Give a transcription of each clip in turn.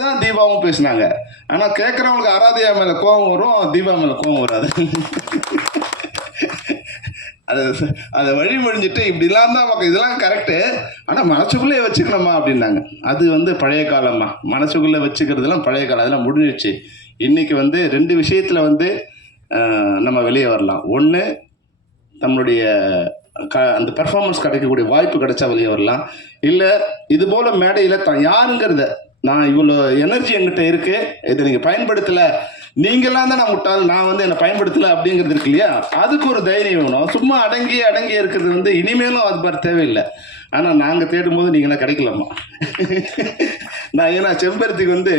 தான் தீபாவும் பேசினாங்க. ஆனால் கேட்குறவங்களுக்கு ஆராத்யா மேலே கோபம் வரும், தீபா மேலே கோபம் வராது. அதை அதை வழிமொழிஞ்சிட்டு இப்படிலாம் தான் பார்க்க இதெல்லாம் கரெக்டு, ஆனால் மனசுக்குள்ளே வச்சுக்கணுமா அப்படின்னாங்க. அது வந்து பழைய காலம்மா, மனசுக்குள்ளே வச்சுக்கிறதுலாம் பழைய காலம், அதெல்லாம் முடிஞ்சிடுச்சு. இன்றைக்கி வந்து 2 விஷயத்தில் வந்து நம்ம வெளியே வரலாம். ஒன்று, நம்மளுடைய அந்த பெர்ஃபார்மன்ஸ் கிடைக்கக்கூடிய வாய்ப்பு கிடைச்சா வெளியே வரலாம். இல்லை இது போல் மேடையில் தான் யாருங்கிறத, நான் இவ்வளோ எனர்ஜி என்கிட்ட இருக்குது, இதை நீங்கள் பயன்படுத்தலை, நீங்களாம் தான் நான் முட்டாள், நான் வந்து என்னை பயன்படுத்தலை அப்படிங்கிறது இருக்கு இல்லையா, அதுக்கு ஒரு தைரியம் வேணும். சும்மா அடங்கி இருக்கிறது வந்து இனிமேலும் அது மாதிரி தேவையில்லை. ஆனால் நாங்கள் தேடும்போது நீங்களாம் கிடைக்கலாமா? நான் ஏன்னா செம்பருத்திக்கு வந்து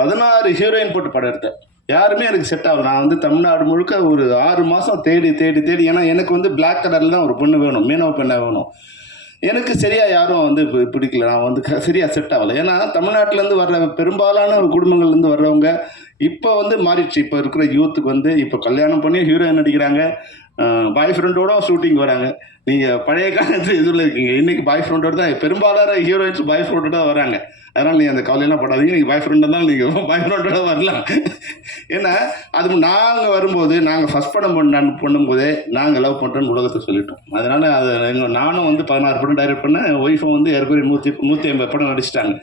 16 ஹீரோயின் போட்டு படம் எடுத்தேன், யாருமே எனக்கு செட் ஆகல. நான் வந்து தமிழ்நாடு முழுக்க ஒரு 6 மாதம் தேடி தேடி தேடி, ஏன்னா எனக்கு வந்து பிளாக் கலரில் தான் ஒரு பொண்ணு வேணும், மீனவ பெண்ணாக வேணும். எனக்கு சரியாக யாரும் வந்து பிடிக்கல, நான் வந்து சரியாக செட் ஆகலை. ஏன்னா தமிழ்நாட்டிலேருந்து வர்ற பெரும்பாலான குடும்பங்கள்லேருந்து வர்றவங்க இப்போ வந்து மாறிடுச்சு. இப்போ இருக்கிற யூத்துக்கு வந்து இப்போ கல்யாணம் பண்ணி ஹீரோயின் நடிக்கிறாங்க, பாய் ஃப்ரெண்டோட ஷூட்டிங் வராங்க. நீங்கள் பழைய காலத்து இதில் இருக்கீங்க, இன்றைக்கி பாய் ஃப்ரெண்டோடு தான் பெரும்பாலான ஹீரோயின்ஸ் பாய் ஃப்ரெண்டோட தான் வராங்க. அதனால் நீங்கள் அந்த கவலையெல்லாம் படாதீங்க, நீங்கள் பாய் ஃப்ரெண்டாக தான் நீங்கள் பாய் ஃப்ரெண்டோட வரலாம். ஏன்னா அது நாங்கள் வரும்போது, நாங்கள் ஃபஸ்ட் படம் பண்ணும்போதே நாங்கள் லவ் பண்ணுறோன்னு உலகத்தை சொல்லிட்டோம். அதனால் அதை நானும் வந்து 16 படம் டைரக்ட் பண்ணேன், என் ஒய்ஃபும் வந்து ஏற்கனவே 150 படம் நடிச்சிட்டாங்க.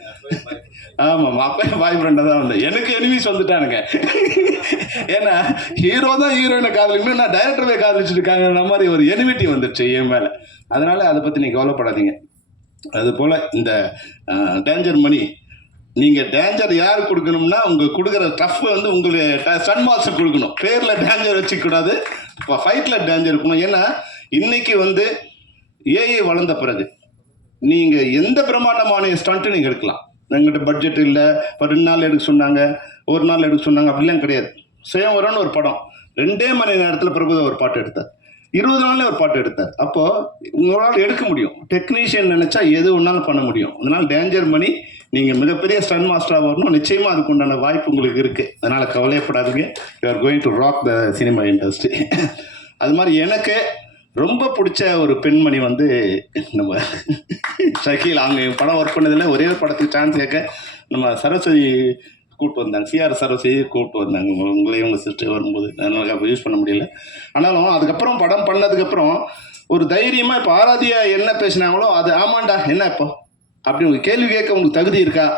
ஆமாம், அப்போ பாய் ஃப்ரெண்டாக தான் வந்தேன். எனக்கு எனிமீஸ் வந்துட்டானுங்க. ஏன்னா ஹீரோ தான் ஹீரோயினை காதலிக்கணும், நான் டைரக்டரவே காதலிச்சுட்டு இருக்காங்கிற மாதிரி ஒரு எனிமிட்டி வந்துடுச்சு என் மேலே. அதனால் அதை பற்றி நீங்கள் கவலைப்படாதீங்க. அதுபோல் இந்த டேஞ்சர் மணி, நீங்கள் டேஞ்சர் யார் கொடுக்கணும்னா, உங்கள் கொடுக்குற டஃப் வந்து உங்களுக்கு சன் மாஸ்டர் கொடுக்கணும். பேரில் டேஞ்சர் வச்சுக்கூடாது, இப்போ ஃபைட்டில் டேஞ்சர் இருக்கணும். ஏன்னா இன்றைக்கி வந்து ஏஐ வளர்ந்த பிறகு நீங்கள் எந்த பிரம்மாண்டமான ஸ்டண்ட்டு நீங்கள் எடுக்கலாம். எங்கிட்ட பட்ஜெட் இல்லை, இப்போ 2 நாள் எடுக்க சொன்னாங்க, 1 நாள் எடுக்க சொன்னாங்க, அப்படிலாம் கிடையாது. சுயம்வரம்னு ஒரு படம் 2 மணி நேரத்தில் பிரபுதா ஒரு பாட்டு எடுத்தார், 20 நாள்லேயே ஒரு பாட்டு எடுத்தார். அப்போது உங்களால் எடுக்க முடியும், டெக்னீஷியன் நினச்சா எது ஒன்றாலும் பண்ண முடியும். அதனால் டேஞ்சர் மணி, நீங்கள் மிகப்பெரிய ஸ்டன் மாஸ்டராக வரணும், நிச்சயமாக அதுக்கு உண்டான வாய்ப்பு உங்களுக்கு இருக்குது. அதனால் கவலையப்படாதீங்க, you are going to rock the cinema industry. அது மாதிரி எனக்கு ரொம்ப பிடிச்ச ஒரு பெண்மணி வந்து நம்ம ஷக்கீல். அவங்க படம் ஒர்க் பண்ணதில் ஒரே ஒரு படத்துக்கு சான்ஸ் கேட்க நம்ம சரஸ்வதி கூப்பிட்டு வந்தாங்க, சிஆர் சரஸ்வதி கூப்பிட்டு வந்தாங்க. உங்களையும் உங்கள் சிஸ்டர் வரும்போது அதனால் அப்போ யூஸ் பண்ண முடியல. ஆனாலும் அதுக்கப்புறம் படம் பண்ணதுக்கப்புறம் ஒரு தைரியமாக இப்போ ஆராத்யா என்ன பேசினாங்களோ அது ஆமாண்டா என்ன இப்போ அப்படி உங்களுக்கு கேள்வி கேட்க உங்களுக்கு தகுதி இருக்கா,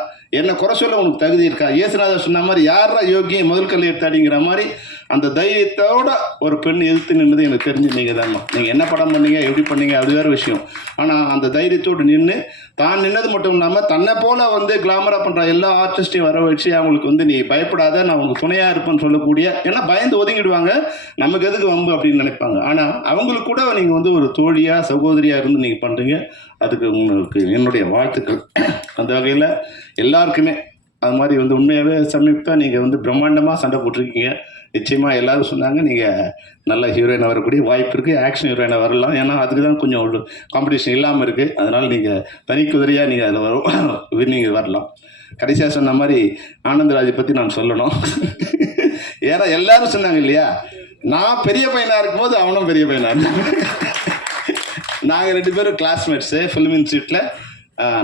என்ன குறை சொல்ல உங்களுக்கு தகுதி இருக்கா, இயேசுநாதர் சொன்ன மாதிரி யாரா யோகியம் முதல் கல்வி எடுத்தாடிங்கிற மாதிரி அந்த தைரியத்தோட ஒரு பெண் எதிர்த்து நின்றது எனக்கு தெரிஞ்சு நீங்கள் தான்மா. நீங்கள் என்ன படம் பண்ணீங்க, எப்படி பண்ணீங்க, அது வேறு விஷயம். ஆனால் அந்த தைரியத்தோடு நின்று தான் நின்னது மட்டும் இல்லாமல் தன்னை போல் வந்து கிளாமராக பண்ணுற எல்லா ஆர்டிஸ்ட்டையும் வர வச்சு அவங்களுக்கு வந்து நீ பயப்படாத, நான் உங்களுக்கு துணையாக இருப்பேன்னு சொல்லக்கூடிய, ஏன்னா பயந்து ஒதுங்கிடுவாங்க, நமக்கு எதுக்கு வம்பு அப்படின்னு நினைப்பாங்க. ஆனால் அவங்களுக்கு கூட நீங்கள் வந்து ஒரு தோழியாக சகோதரியாக இருந்து நீங்கள் பண்ணுறீங்க, அதுக்கு உங்களுக்கு என்னுடைய வாழ்த்துக்கள். அந்த வகையில் எல்லாருக்குமே அது மாதிரி வந்து உண்மையாகவே சமீபமாக நீங்கள் வந்து பிரம்மாண்டமாக சண்டை போட்டிருக்கீங்க. நிச்சயமாக எல்லோரும் சொன்னாங்க நீங்கள் நல்ல ஹீரோயினாக வரக்கூடிய வாய்ப்பு இருக்குது, ஆக்ஷன் ஹீரோயினாக வரலாம். ஏன்னா அதுக்கு தான் கொஞ்சம் ஒரு காம்படிஷன் இல்லாமல் இருக்குது. அதனால் நீங்கள் தனி குதிரையாக நீங்கள் அதில் நீங்கள் வரலாம். கடைசியாக சொன்ன மாதிரி ஆனந்தராஜை பற்றி நான் சொல்லணும். ஏன்னா எல்லோரும் சொன்னாங்க இல்லையா, நான் பெரிய பையனாக இருக்கும்போது அவனும் பெரிய பையனாக இருந்தான். நாங்கள் 2 பேரும் கிளாஸ்மேட்ஸு ஃபிலிம் இன்ஸ்டியூட்டில்.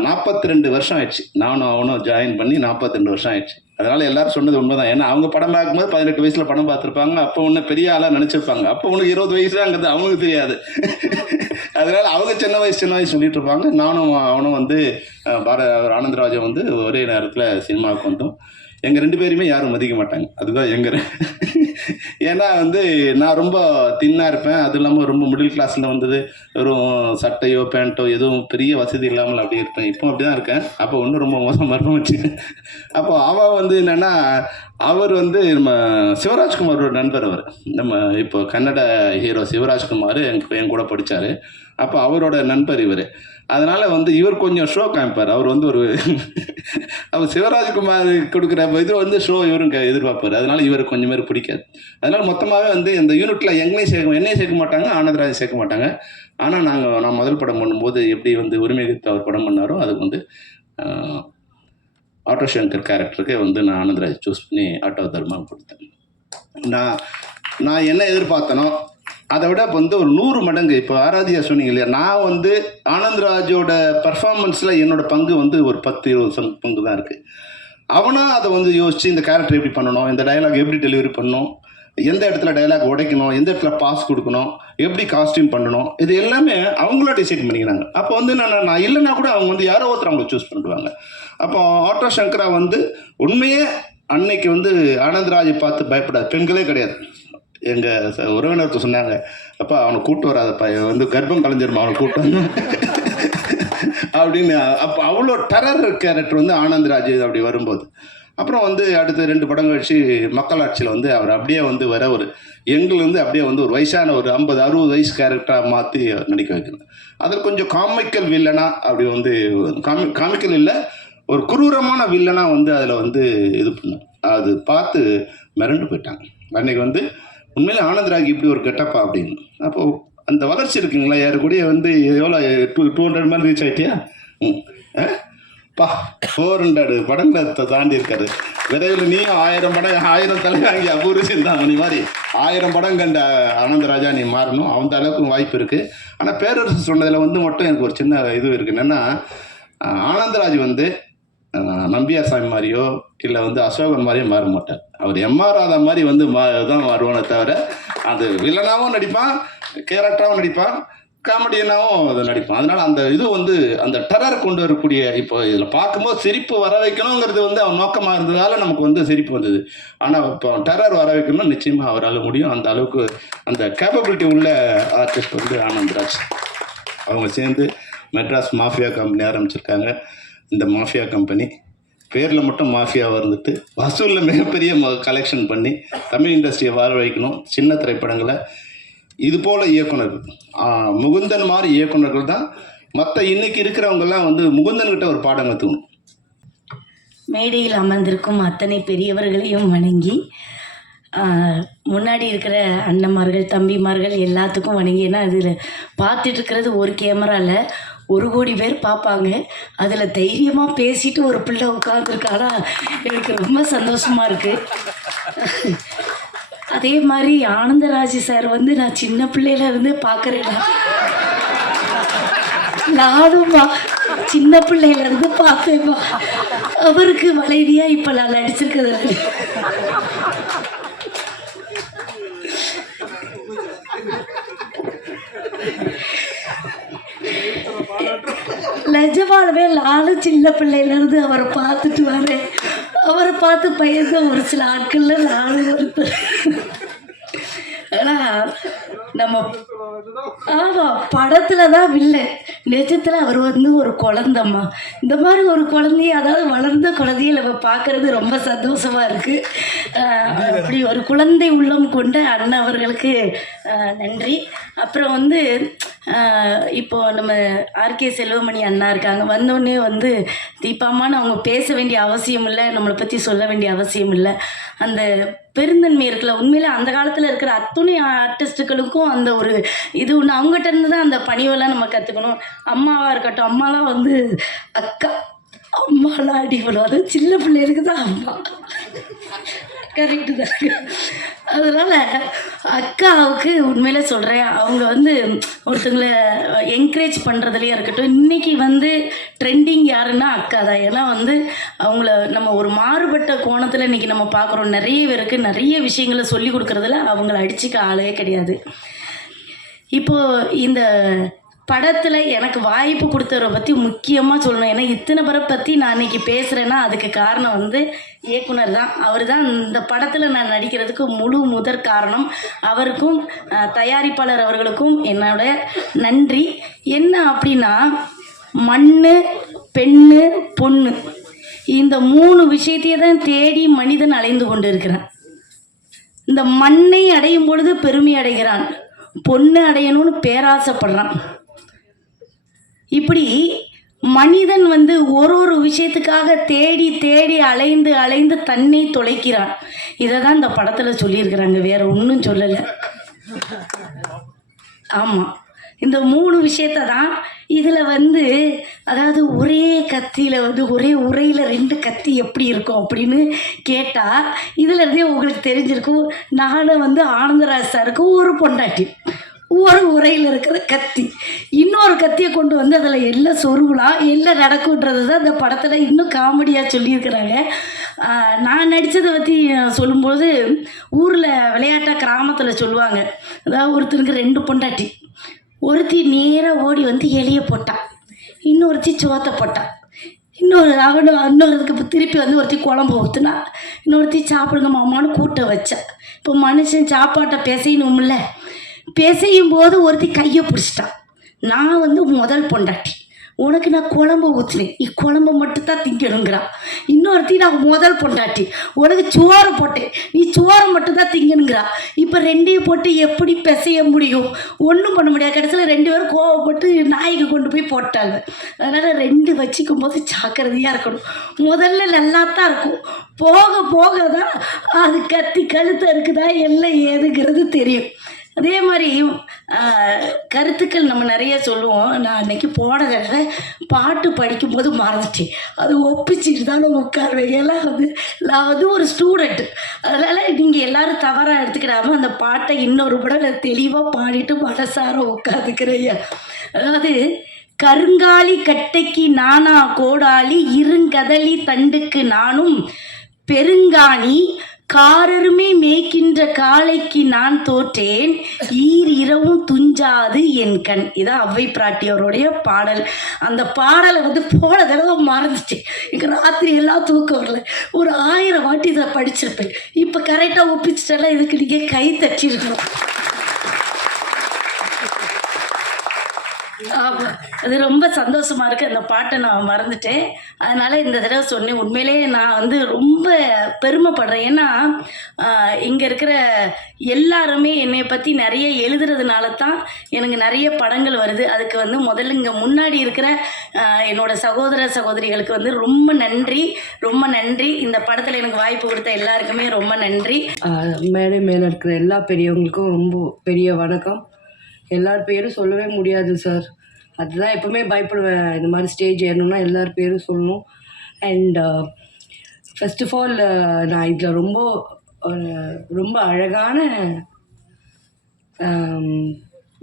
42 வருஷம் ஆயிடுச்சு, நானும் அவனும் ஜாயின் பண்ணி 42 வருஷம் ஆயிடுச்சு. அதனால் எல்லோரும் சொன்னது உண்மை தான். ஏன்னா அவங்க படம் பார்க்கும்போது 18 வயசில் படம் பார்த்துருப்பாங்க, அப்போ ஒன்று பெரிய ஆளாக நினச்சிருப்பாங்க. அப்போ உனக்கு 20 வயசுங்கிறது அவங்களுக்கு தெரியாது. அதனால் அவங்க சின்ன வயசு சொல்லிட்டு இருப்பாங்க. நானும் அவனும் வந்து ஆனந்தராஜன் வந்து ஒரே நேரத்தில் சினிமாவுக்கு வந்தோம். எங்கள் 2 பேருமே யாரும் மதிக்க மாட்டாங்க, அதுதான் ஏன்னா வந்து நான் ரொம்ப தின்னாக இருப்பேன், அது இல்லாமல் ரொம்ப மிடில் கிளாஸில் வந்தது, வெறும் சட்டையோ பேண்ட்டோ எதுவும் பெரிய வசதி இல்லாமல் அப்படி இருப்பேன். இப்போ அப்படி தான் இருக்கேன். அப்போ ஒன்றும் ரொம்ப மோசமாக இருந்துச்சு. அப்போ அவன் வந்து என்னென்னா, அவர் வந்து நம்ம சிவராஜ்குமாரோட நண்பர். அவர் நம்ம இப்போ கன்னட ஹீரோ சிவராஜ்குமார் என் கூட படித்தார். அப்போ அவரோட நண்பர் இவர். அதனால் வந்து இவர் கொஞ்சம் ஷோ காமிப்பார். அவர் வந்து அவர் சிவராஜ்குமார் கொடுக்குற இது வந்து ஷோ இவரும் எதிர்பார்ப்பார். அதனால் இவருக்கு கொஞ்சம் பேர் பிடிக்காது. அதனால் மொத்தமாகவே வந்து இந்த யூனிட்டில் என்னையும் சேர்க்க மாட்டாங்க, ஆனந்தராஜ் சேர்க்க மாட்டாங்க. ஆனால் நான் முதல் படம் பண்ணும்போது எப்படி வந்து உரிமை குறித்து அவர் படம் பண்ணாரோ, அதுக்கு வந்து ஆட்டோ சங்கர் கேரக்டருக்கு வந்து நான் ஆனந்தராஜ் சூஸ் பண்ணி ஆட்டோ தர்மா கொடுத்தேன். நான் என்ன எதிர்பார்த்தனோ அதை விட இப்போ வந்து ஒரு 100 மடங்கு. இப்போ ஆராத்யா சொன்னீங்க இல்லையா, நான் வந்து ஆனந்தராஜோட பர்ஃபார்மன்ஸில் என்னோடய பங்கு வந்து ஒரு 10-20% பங்கு தான் இருக்குது. அவனாக அதை வந்து யோசித்து இந்த கேரக்டர் எப்படி பண்ணணும், இந்த டயலாக் எப்படி டெலிவரி பண்ணணும், எந்த இடத்துல டயலாக் உடைக்கணும், எந்த இடத்துல பாஸ் கொடுக்கணும், எப்படி காஸ்டியூம் பண்ணணும், இது எல்லாமே அவங்களா டிசைட் பண்ணிக்கிறாங்க. அப்போ வந்து நான் இல்லைன்னா கூட அவங்க வந்து யாரோ ஒருத்தர் அவங்களை சூஸ் பண்ணிடுவாங்க. அப்போ ஆட்டோ சங்கரா வந்து உண்மையே அன்னைக்கு வந்து ஆனந்தராஜை பார்த்து பயப்படாது பெண்களே கிடையாது. எங்கள் உறவினருக்கு சொன்னாங்க, அப்பா அவனை கூப்பிட்டு வராதப்பா, வந்து கர்ப்பம் கலைஞ்சிருமா அவனை கூப்பிட்டு வந்து அப்படின்னு. அப்போ அவ்வளோ டெரர் கேரக்டர் வந்து ஆனந்தராஜ் அப்படி வரும்போது, அப்புறம் வந்து அடுத்து 2 படம் கழிச்சு மக்களாட்சியில் வந்து அவர் அப்படியே வந்து வர ஒரு எங்கள் வந்து அப்படியே வந்து ஒரு வயசான ஒரு 50-60 வயசு கேரக்டராக மாற்றி நடிக்க வைக்கணும். அதில் கொஞ்சம் காமிக்கல் வில்லனா அப்படி வந்து காமிக்கல் இல்லை, ஒரு குரூரமான வில்லனா வந்து அதில் வந்து இது பண்ணும். அது பார்த்து மிரண்டு போயிட்டாங்க. அன்றைக்கி வந்து உண்மையிலே ஆனந்தராஜ் இப்படி ஒரு கெட்டப்பா அப்படின்னு. அப்போது அந்த வளர்ச்சி இருக்குங்களா, யாரு கூட வந்து எவ்வளோ 200 மேலே ரீச் ஆகிட்டியா? பா 400 படங்களை தாண்டி இருக்காரு. விரைவில் நீ 1000 படம் 1000 தலை வாங்கி அபூர்வ சிந்தாமணி மாதிரி 1000 படம் கண்ட ஆனந்தராஜா நீ மாறணும். அந்த அளவுக்கு வாய்ப்பு இருக்குது. ஆனால் பேரரசு சொன்னதில் வந்து மட்டும் எனக்கு ஒரு சின்ன இது இருக்குது. என்னென்னா ஆனந்தராஜ் வந்து நம்பியார் சாமி மாதிரியோ இல்லை வந்து அசோகன் மாதிரியோ மாற மாட்டார். அவர் எம்ஆர் ராதா மாதிரி வந்து தான் வருவானே தவிர, அது வில்லனாகவும் நடிப்பான், கேரக்டராகவும் நடிப்பான், காமெடியனாகவும் அதை நடிப்பான். அதனால் அந்த இது வந்து அந்த டெரர் கொண்டு வரக்கூடிய, இப்போ இதில் பார்க்கும்போது சிரிப்பு வர வைக்கணுங்கிறது வந்து அவன் நோக்கமாக இருந்ததால் நமக்கு வந்து சிரிப்பு வந்தது. ஆனால் இப்போ டெரர் வர வைக்கணும்னா நிச்சயமாக அவரால் முடியும். அந்த அளவுக்கு அந்த கேப்பபிலிட்டி உள்ள ஆர்டிஸ்ட் வந்து ஆனந்தராஜ். அவங்க சேர்ந்து மெட்ராஸ் மாஃபியா கம்பெனி ஆரம்பிச்சிருக்காங்க. இந்த மாஃபியா கம்பெனி பேரில் மட்டும் மாஃபியாவை இருந்துட்டு வசூலில் மிகப்பெரிய கலெக்ஷன் பண்ணி தமிழ் இண்டஸ்ட்ரியை வாழ வைக்கணும். சின்ன திரைப்படங்களை இது போல் இயக்குனர்கள், முகுந்தன் மாதிரி இயக்குனர்கள் தான் மற்ற இன்னைக்கு இருக்கிறவங்கெல்லாம் வந்து முகுந்தன்கிட்ட ஒரு பாடம் கற்றுக்கணும். மேடையில் அமர்ந்திருக்கும் அத்தனை பெரியவர்களையும் வணங்கி, முன்னாடி இருக்கிற அண்ணன்மார்கள் தம்பிமார்கள் எல்லாத்துக்கும் வணங்கி. ஏன்னா அதில் பார்த்துட்டு இருக்கிறது ஒரு கேமராவில் 1 கோடி பேர் பார்ப்பாங்க. அதில் தைரியமாக பேசிட்டு ஒரு பிள்ளை உட்காந்துருக்கானா எனக்கு ரொம்ப சந்தோஷமாக இருக்குது. அதே மாதிரி ஆனந்தராஜ் சார் வந்து நான் சின்ன பிள்ளையில இருந்து பார்க்குறேன். நானும்மா சின்ன பிள்ளையிலேருந்து பார்த்தேம்மா. அவருக்கு மனைவியாக இப்போ நான் நடிச்சிருக்கிறது. நிஜமானவே நானும் சின்ன பிள்ளையிலேருந்து அவரை பார்த்துட்டு வரேன். அவரை பார்த்து பயந்த ஒரு சில ஆட்களில் நானும் ஒருத்தர். ஆனால் நம்ம ஆமாம் படத்தில் தான் வில்லை, நிஜத்தில் அவர் வந்து ஒரு குழந்தம்மா. இந்த மாதிரி ஒரு குழந்தைய, அதாவது வளர்ந்த குழந்தைய நம்ம பார்க்குறது ரொம்ப சந்தோஷமாக இருக்குது. அப்படி ஒரு குழந்தை உள்ளம் கொண்ட அண்ணன் அவர்களுக்கு நன்றி. அப்புறம் வந்து இப்போது நம்ம ஆர்கே செல்வமணி அண்ணா இருக்காங்க. வந்தோடனே வந்து தீபாமான்னு அவங்க பேச வேண்டிய அவசியம் இல்லை, நம்மளை பற்றி சொல்ல வேண்டிய அவசியம் இல்லை. அந்த பெருந்தன்மை இருக்குல்ல, உண்மையிலே அந்த காலத்தில் இருக்கிற அத்துணை ஆர்டிஸ்ட்டுகளுக்கும் அந்த ஒரு இது ஒன்று. அவங்ககிட்ட இருந்து தான் அந்த பணிவெல்லாம் நம்ம கற்றுக்கணும். அம்மாவாக இருக்கட்டும், அம்மாலாம் வந்து அக்கா, அம்மாலாம் அடிபடும். அது சின்ன பிள்ளைகளுக்கு தான் அம்மா, கரெக்டு தாங்க. அதனால் அக்காவுக்கு உண்மையிலே சொல்கிறேன், அவங்க வந்து ஒருத்தங்களை என்கரேஜ் பண்ணுறதுலையே இருக்கட்டும். இன்றைக்கி வந்து ட்ரெண்டிங் யாருன்னா அக்கா தான். ஏன்னா வந்து அவங்கள நம்ம ஒரு மாறுபட்ட கோணத்தில் இன்றைக்கி நம்ம பார்க்குறோம். நிறைய பேருக்கு நிறைய விஷயங்களை சொல்லி கொடுக்குறதுல அவங்கள அடிச்சுக்க ஆளே கிடையாது. இப்போது இந்த படத்தில் எனக்கு வாய்ப்பு கொடுத்தவரை பற்றி முக்கியமாக சொல்லணும். ஏன்னா இத்தனை பேரை பற்றி நான் இன்றைக்கி பேசுகிறேன்னா அதுக்கு காரணம் வந்து இயக்குனர் தான். அவர் தான் இந்த படத்தில் நான் நடிக்கிறதுக்கு முழு முதற் காரணம். அவருக்கும் தயாரிப்பாளர் அவர்களுக்கும் என்னோட நன்றி. என்ன அப்படின்னா, மண், பெண்ணு, பொண்ணு, இந்த 3 விஷயத்தையே தான் தேடி மனிதன் அலைந்து கொண்டு இருக்கிறான். இந்த மண்ணை அடையும் பொழுது பெருமை அடைகிறான், பொண்ணு அடையணும்னு பேராசைப்படுறான். இப்படி மனிதன் வந்து ஒரு விஷயத்துக்காக தேடி தேடி அலைந்து அலைந்து தன்னை தொலைக்கிறான். இதை தான் இந்த படத்தில் சொல்லியிருக்கிறாங்க, வேற ஒன்றும் சொல்லலை. ஆமாம், இந்த 3 விஷயத்தை தான் இதில் வந்து, அதாவது ஒரே கத்தியில் வந்து ஒரே உரையில் 2 கத்தி எப்படி இருக்கும் அப்படின்னு கேட்டால் இதில் இருந்தே உங்களுக்கு தெரிஞ்சிருக்கும். நானும் வந்து ஆனந்தராஜ் சாருக்கு ஒரு பொண்டாட்டி, ஒரு உரையில் இருக்கிற கத்தி, இன்னொரு கத்தியை கொண்டு வந்து அதில் எல்லாம் சொருகலாம், எல்லாம் நடக்குன்றது தான் இந்த படத்தில் இன்னும் காமெடியாக சொல்லியிருக்கிறாங்க. நான் நடித்ததை பற்றி சொல்லும்போது ஊரில் விளையாட்டாக கிராமத்தில் சொல்லுவாங்க, அதாவது ஒருத்தருக்கு 2 பொண்டாட்டி. ஒருத்தி நேராக ஓடி வந்து எலியை போட்டான், இன்னொருத்தி சோத்தை போட்டான், இன்னொருத்துக்கு இப்போ திருப்பி வந்து ஒருத்தி குழம்பு ஊற்றுனா, இன்னொருத்தி சாப்பிடுங்க மாமான்னு கூட்ட வச்சா. இப்போ மனுஷன் சாப்பாட்டை பிசையணும்ல, பிசையும் போது ஒருத்தி கையை பிடிச்சிட்டான். நான் வந்து முதல் பொண்டாட்டி, உனக்கு நான் குழம்பு ஊற்றுனேன், குழம்பு மட்டும்தான் திங்கணுங்கிறான். இன்னொருத்தி நான் முதல் பொண்டாட்டி, உனக்கு சோறை போட்டேன், நீ சோறை மட்டும்தான் திங்கணுங்கிறா. இப்போ 2ஐயும் போட்டு எப்படி பிசைய முடியும்? ஒன்றும் பண்ண முடியாது. கடைசியில் 2 பேரும் கோவப்பட்டு நாய்க்கு கொண்டு போய் போட்டாங்க. அதனால் 2 வச்சுக்கும் போது ஜாக்கிரதையாக இருக்கணும். முதல்ல நல்லா தான் இருக்கும், போக போக தான் அது கத்தி கழுத்தை இருக்குதா எல்லாம் ஏதுங்கிறது தெரியும். அதே மாதிரி கருத்துக்கள் நம்ம நிறைய சொல்லுவோம். நான் அன்றைக்கி போன தடவை பாட்டு படிக்கும்போது மறந்துட்டேன், அது ஒப்பிச்சுட்டு தான் நான் உட்காருவேன். எல்லாம் வந்து நான் வந்து ஒரு ஸ்டூடெண்ட்டு, அதனால் நீங்கள் எல்லோரும் தவறாக எடுத்துக்கிடாமல் அந்த பாட்டை இன்னொரு படம் நான் தெளிவாக பாடிட்டு மனசார உட்காந்துக்கிறேன். அதாவது, கருங்காலி கட்டைக்கு நானா கோடாலி, இருங்கதலி தண்டுக்கு நானும் பெருங்காணி, காரருமே மேய்க்கின்ற காளைக்கு நான் தோற்றேன், இரவும் துஞ்சாது என் கண். இதான் ஔவை பிராட்டியவருடைய பாடல். அந்த பாடலை வந்து போன தடவை மறந்துட்டேன், எனக்கு ராத்திரி எல்லாம் தூக்கம் வரல. ஒரு 1000 வாட்டி இதை படிச்சிருப்பேன். இப்போ கரெக்டாக ஒப்பிச்சிட்டெல்லாம் இதுக்கு நீங்கள் கை தட்டிருக்கணும். ஆமாம், அது ரொம்ப சந்தோஷமாக இருக்குது. அந்த பாட்டை நான் மறந்துட்டேன், அதனால் இந்த தடவை சொன்னேன். உண்மையிலே நான் வந்து ரொம்ப பெருமைப்படுறேன். ஏன்னா இங்கே இருக்கிற எல்லாருமே என்னை பற்றி நிறைய எழுதுறதுனால தான் எனக்கு நிறைய படங்கள் வருது. அதுக்கு வந்து முதல்ல இங்கே முன்னாடி இருக்கிற என்னோடய சகோதர சகோதரிகளுக்கு வந்து ரொம்ப நன்றி, ரொம்ப நன்றி. இந்த படத்தில் எனக்கு வாய்ப்பு கொடுத்த எல்லாருக்குமே ரொம்ப நன்றி. மேடை மேலே இருக்கிற எல்லா பெரியவங்களுக்கும் ரொம்ப பெரிய வணக்கம். எல்லார் பேரும் சொல்லவே முடியாது சார், அதுதான் எப்போவுமே பயப்படுவேன். இந்த மாதிரி ஸ்டேஜ் ஏறணும்னா எல்லார் பேரும் சொல்லணும். அண்ட் ஃபர்ஸ்ட் ஆஃப் ஆல் நான் இதில் ரொம்ப அழகான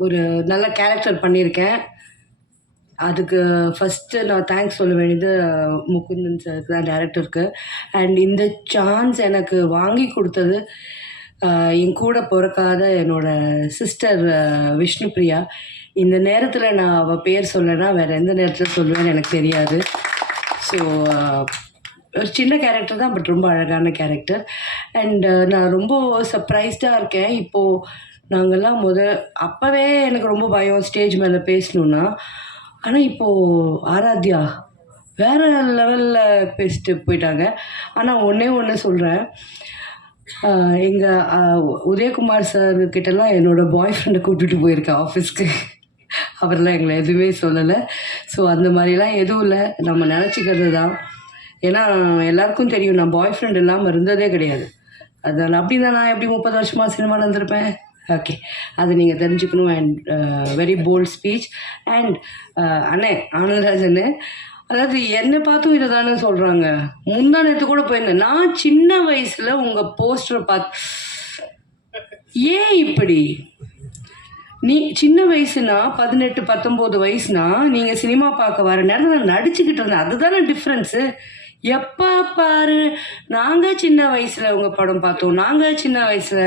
ஒரு நல்ல கேரக்டர் பண்ணியிருக்கேன். அதுக்கு ஃபஸ்ட்டு நான் தேங்க்ஸ் சொல்ல வேண்டியது முகுந்தன் சார் தான், டேரக்டருக்கு. அண்ட் இந்த சான்ஸ் எனக்கு வாங்கி கொடுத்தது என் கூட பிறக்காத என்னோடய சிஸ்டர் விஷ்ணுப்ரியா. இந்த நேரத்தில் நான் அவள் பேர் சொல்லனா வேறு எந்த நேரத்தில் சொல்லுவேன்னு எனக்கு தெரியாது. ஸோ ஒரு சின்ன கேரக்டர் தான், பட் ரொம்ப அழகான கேரக்டர். அண்டு நான் ரொம்ப சர்ப்ரைஸ்டாக இருக்கேன். இப்போது நாங்கள்லாம் அப்போவே எனக்கு ரொம்ப பயம் ஸ்டேஜ் மேலே பேசணுன்னா. ஆனால் இப்போது ஆராத்யா வேறு லெவலில் பேசிட்டு போயிட்டாங்க. ஆனால் ஒன்று சொல்கிறேன், எங்கள் உதயகுமார் சார் கிட்டலாம் என்னோடய பாய் ஃப்ரெண்டை கூப்பிட்டுட்டு போயிருக்கேன் ஆஃபீஸ்க்கு. அவரெல்லாம் எங்களை எதுவுமே சொல்லலை. ஸோ அந்த மாதிரிலாம் எதுவும் இல்லை, நம்ம நினச்சிக்கிறது தான். ஏன்னா எல்லாருக்கும் தெரியும் நான் பாய் ஃப்ரெண்ட் இல்லாமல் இருந்ததே கிடையாது. அதனால் அப்படி தான் நான் எப்படி 30 வருஷமாக சினிமாவில் இருந்திருப்பேன். ஓகே, அது நீங்கள் தெரிஞ்சுக்கணும். And very bold speech. And அண்ணே ஆனந்தராஜன்னு, அதாவது என்னை பார்த்தும் இதை தானே சொல்கிறாங்க. முந்தா நேற்று கூட போயிருந்தேன், நான் சின்ன வயசில் உங்கள் போஸ்டரை பார்த்து, ஏன் இப்படி நீ சின்ன வயசுனா 18 19 வயசுனா நீங்கள் சினிமா பார்க்க வர நேரம் நான் நடிச்சுக்கிட்டு இருந்தேன், அதுதானே டிஃப்ரென்ஸு. எப்போ பாரு நாங்கள் சின்ன வயசில் உங்கள் படம் பார்த்தோம், நாங்கள் சின்ன வயசில்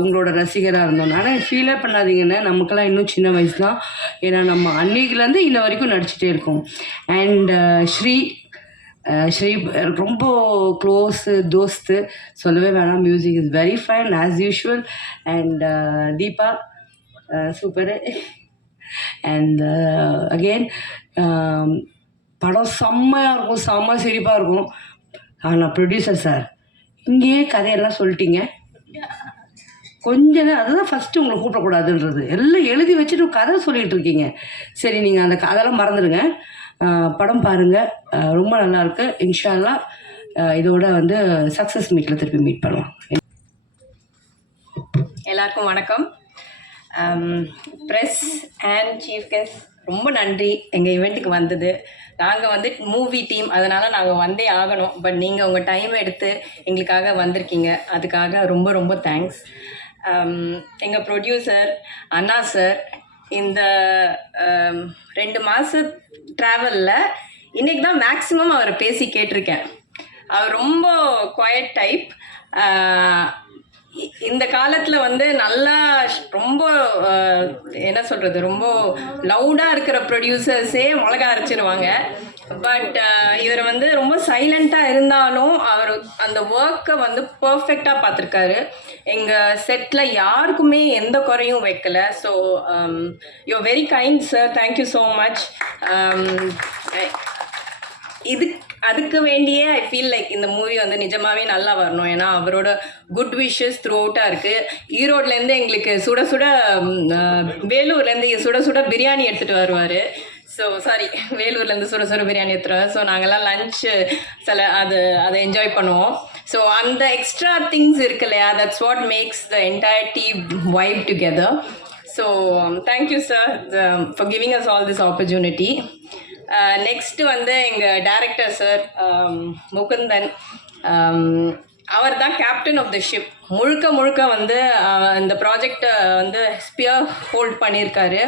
உங்களோட ரசிகராக இருந்தோம். ஆனால் ஃபீலே பண்ணாதீங்கன்னு, நமக்கெல்லாம் இன்னும் சின்ன வயசு தான். ஏன்னா நம்ம அன்னைக்குலேருந்து இன்ன வரைக்கும் நடிச்சிட்டே இருக்கோம். அண்ட் ஸ்ரீ ரொம்ப க்ளோஸு தோஸ்து, சொல்லவே வேணாம். Music is very fine as usual. And Deepa super. And again படம் செம்மையாக இருக்கும், செம்ம சிரிப்பாக இருக்கும். ஆனால் ப்ரொடியூசர் சார் இங்கேயே கதையெல்லாம் சொல்லிட்டீங்க, கொஞ்சம் அதுதான் ஃபஸ்ட்டு உங்களை கூப்பிடக்கூடாதுன்றது. எல்லாம் எழுதி வச்சுட்டு கதை சொல்லிகிட்டு இருக்கீங்க. சரி, நீங்கள் அந்த அதெல்லாம் மறந்துடுங்க, படம் பாருங்கள், ரொம்ப நல்லாயிருக்கு. இன்ஷா அல்லாஹ் இதோட வந்து சக்ஸஸ் மீட்டில் திருப்பி மீட் பண்ணுவோம். எல்லாருக்கும் வணக்கம். ப்ரெஸ் அண்ட் சீஃப் கெஸ்ட் ரொம்ப நன்றி எங்கள் ஈவெண்ட்டுக்கு வந்தது. நாங்கள் வந்து மூவி டீம், அதனால் நாங்கள் வந்தே ஆகணும். பட் நீங்கள் உங்கள் டைம் எடுத்து எங்களுக்காக வந்திருக்கீங்க, அதுக்காக ரொம்ப ரொம்ப தேங்க்ஸ். எங்கள் ப்ரொடியூசர் அண்ணா சார், இந்த 2 மாத ட்ராவலில் இன்றைக்கி தான் மேக்ஸிமம் அவரை பேசி கேட்டிருக்கேன். அவர் ரொம்ப குவயட் டைப். இந்த காலத்தில் வந்து நல்லா ரொம்ப என்ன சொல்கிறது, ரொம்ப லவுடாக இருக்கிற ப்ரொடியூசர்ஸே மிளகா அரைச்சிருவாங்க. பட் இவர் வந்து ரொம்ப சைலண்ட்டாக இருந்தாலும் அவர் அந்த ஒர்க்கை வந்து பர்ஃபெக்டாக பார்த்துருக்காரு. எங்கள் செட்டில் யாருக்குமே எந்த குறையும் வைக்கல. So you very kind sir, thank you so much. அதுக்கு வேண்டியே ஐ ஃபீல் லைக் இந்த மூவி வந்து நிஜமாவே நல்லா வரணும். ஏன்னா அவரோட குட் விஷஸ் த்ரூ அவுட்டாக இருக்குது. ஈரோட்லேருந்து எங்களுக்கு சுட சுட வேலூர்லேருந்து சுட சுட பிரியாணி எடுத்துகிட்டு வருவார். ஸோ சாரி, வேலூர்லேருந்து சுட சுட பிரியாணி எடுத்துருவார். ஸோ நாங்கள்லாம் லஞ்சு அதை என்ஜாய் பண்ணுவோம். ஸோ அந்த எக்ஸ்ட்ரா திங்ஸ் இருக்கு இல்லையா, that's what makes the entire team vibe together. So thank you sir for giving us all this opportunity. Next வந்து எங்கள் டைரக்டர் சார் முகுந்தன், அவர் தான் கேப்டன் ஆஃப் த ஷிப். முழுக்க வந்து இந்த ப்ராஜெக்டை வந்து ஸ்பியர் ஹோல்ட் பண்ணியிருக்காரு.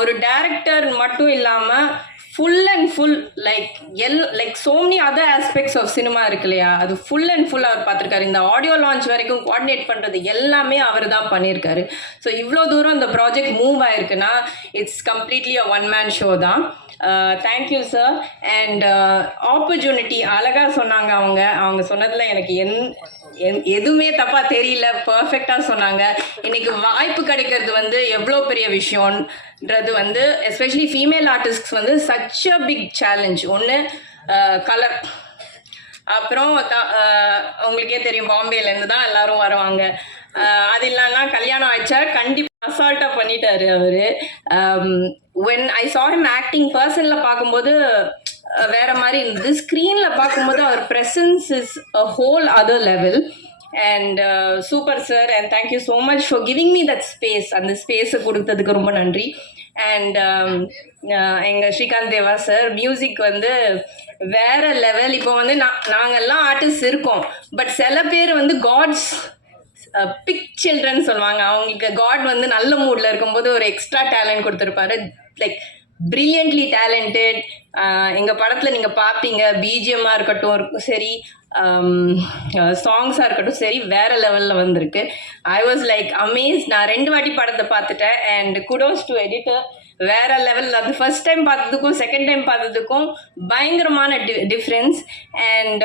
ஒரு டைரக்டர் மட்டும் இல்லாமல் full and full like so many other aspects of cinema இருக்கு இல்லையா, அது ஃபுல் அண்ட் ஃபுல் அவர் பார்த்துருக்காரு. இந்த ஆடியோ லான்ச் வரைக்கும் கோஆர்டினேட் பண்ணுறது எல்லாமே அவர் தான் பண்ணியிருக்காரு. ஸோ இவ்வளோ தூரம் இந்த ப்ராஜெக்ட் மூவ் ஆயிருக்குன்னா it's completely a one man show தான். Thank you sir. அண்ட் ஆப்பர்ச்சுனிட்டி அழகாக சொன்னாங்க. அவங்க சொன்னதில் எனக்கு எதுவுமே தப்பாக தெரியல, பர்ஃபெக்டாக சொன்னாங்க. இன்றைக்கி வாய்ப்பு கிடைக்கிறது வந்து எவ்வளோ பெரிய விஷயன்றது வந்து எஸ்பெஷலி ஃபீமேல் ஆர்டிஸ்ட்ஸ் வந்து சச் அ பிக் சேலஞ்ச். ஒன்று கலர், அப்புறம் உங்களுக்கே தெரியும் பாம்பேலேருந்து தான் எல்லோரும் வருவாங்க. அது இல்லைன்னா கல்யாணம் ஆயிடுச்சா கண்டிப்பாக அசால்ட்டாக பண்ணிட்டாரு அவர். When I saw him acting பர்சனில் பார்க்கும்போது வேற மாதிரி இருந்தது. ஸ்க்ரீனில் பார்க்கும்போது அவர் presence is a whole other level. And super sir, and thank you so much for giving me that space. அந்த ஸ்பேஸை கொடுத்ததுக்கு ரொம்ப நன்றி. அண்ட் எங்கள் ஸ்ரீகாந்த் தேவா சார் மியூசிக் வந்து வேற லெவல். இப்போ வந்து நாங்கள்லாம் ஆர்டிஸ்ட் இருக்கோம், பட் சில பேர் வந்து காட்ஸ் பிக் சில்ட்ரன் சொல்லுவாங்க. அவங்களுக்கு காட் வந்து நல்ல மூடில் இருக்கும்போது ஒரு எக்ஸ்ட்ரா டேலண்ட் கொடுத்துருப்பாரு. Like brilliantly talented. எங்கள் படத்தில் நீங்கள் பார்ப்பீங்க, பிஜிஎம்மாக இருக்கட்டும் சரி, சாங்ஸாக இருக்கட்டும் சரி, வேறு லெவலில் வந்திருக்கு. I was like Amaze. நான் 2 வாட்டி படத்தை பார்த்துட்டேன். அண்ட் குடோஸ் டு எடிட்டர், வேற லெவலில். அது ஃபர்ஸ்ட் டைம் பார்த்ததுக்கும் செகண்ட் டைம் பார்த்ததுக்கும் பயங்கரமான டிஃப்ரென்ஸ். அண்ட்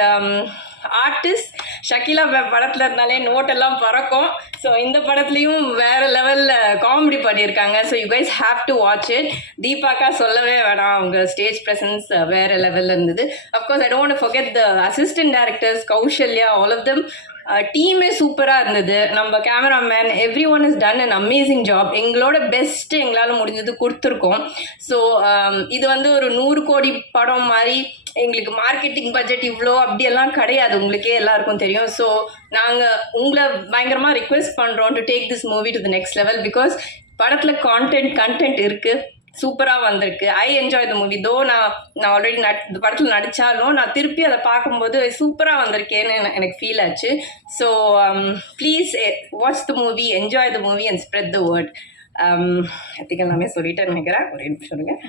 ஆர்டிஸ்ட் ஷக்கீலா படத்தில் இருந்தாலே நோட்டெல்லாம் பறக்கும். ஸோ இந்த படத்துலையும் வேற லெவலில் காமெடி பண்ணியிருக்காங்க. So you guys have to watch it. தீபாக்கா சொல்லவே வேணாம், அவங்க ஸ்டேஜ் ப்ரெசன்ஸ் வேற லெவலில் இருந்தது. Of course I don't forget the assistant directors, Kausalya, all of them. டீமே சூப்பராக இருந்தது. நம்ம cameraman, every one is done an amazing job. எங்களோட பெஸ்ட்டு எங்களால் முடிஞ்சது கொடுத்துருக்கோம். ஸோ இது வந்து ஒரு 100 கோடி படம் மாதிரி எங்களுக்கு மார்க்கெட்டிங் பட்ஜெட் இவ்வளோ அப்படியெல்லாம் கிடையாது, உங்களுக்கே எல்லாருக்கும் தெரியும். ஸோ நாங்கள் உங்களை பயங்கரமாக ரிக்வெஸ்ட் பண்ணுறோம் to take this movie to the next level. Because படத்தில் கண்டென்ட் இருக்குது, சூப்பராக வந்திருக்கு. I enjoy the movie. தோ நான் ஆல்ரெடி இந்த படத்தில் நடித்தாலும் நான் திருப்பி அதை பார்க்கும்போது சூப்பராக வந்திருக்கேன்னு எனக்கு ஃபீல் ஆச்சு. So please watch the movie, enjoy the movie and spread the word. எல்லாமே சொல்லிட்டேன்னு நினைக்கிறேன். ஒரு நிமிஷம் சொல்லுங்கள்.